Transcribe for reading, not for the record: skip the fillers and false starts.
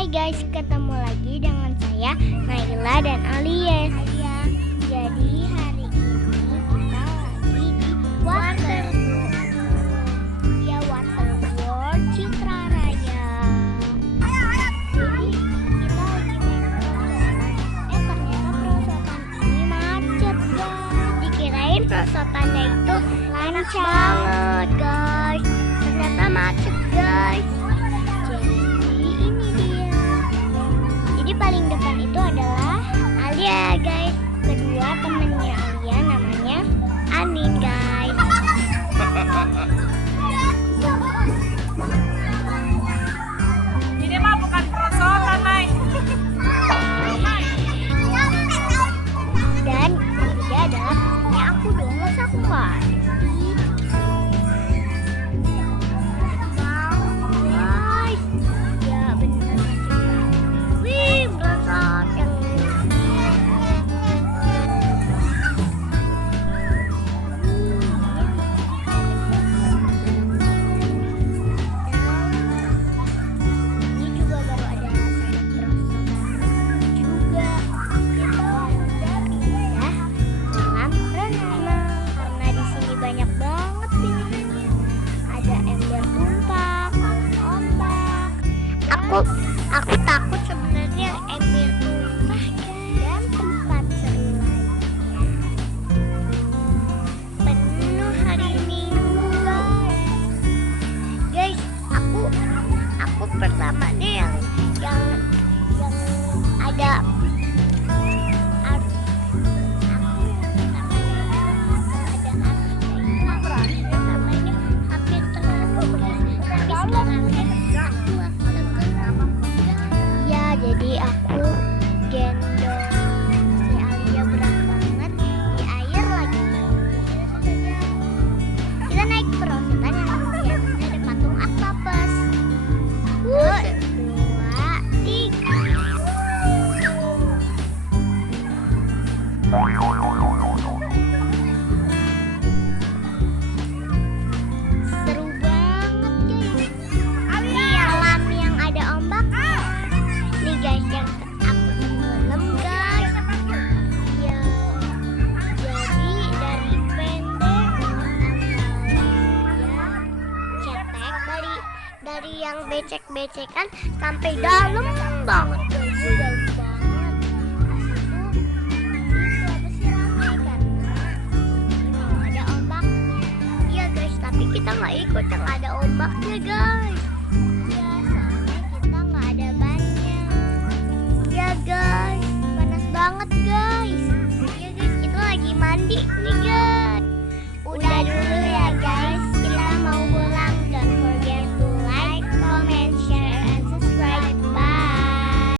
Hai guys, ketemu lagi dengan saya Naila dan Alia. Jadi hari ini kita lagi di Waterworld. Ya, Waterworld Citra Raya. Jadi kita lagi main perosotan. Ternyata perosotan ini macet guys. Dikirain perosotannya itu lancar banget guys. Ternyata macet guys. Paling depan itu adalah Alia guys. Kedua temennya Alia namanya Anin guys. Ini mah bukan perosotan, Nay. Dan ketiga adalah temennya aku dong, masa aku nggak? Aku takut sebenarnya ember tumpah dan tempat seru lainnya. Penuh hari Minggu guys. Aku pertama deh yang ada jadi aku gendong si Alia berat banget di air lagi. Kita naik perosotan yang ada patung Octopus. 1, 2, 3. Seru banget guys. Ini alam yang ada ombak. Nih guys, yang aku tenggelam guys. Ya, jadi dari pendek ya cetek dari yang becek-becekan sampai dalam banget guys. Dalam banget. Itu apa sih ramai karena ini ada ombaknya. Iya guys, tapi kita nggak ikut yang ada ombaknya guys.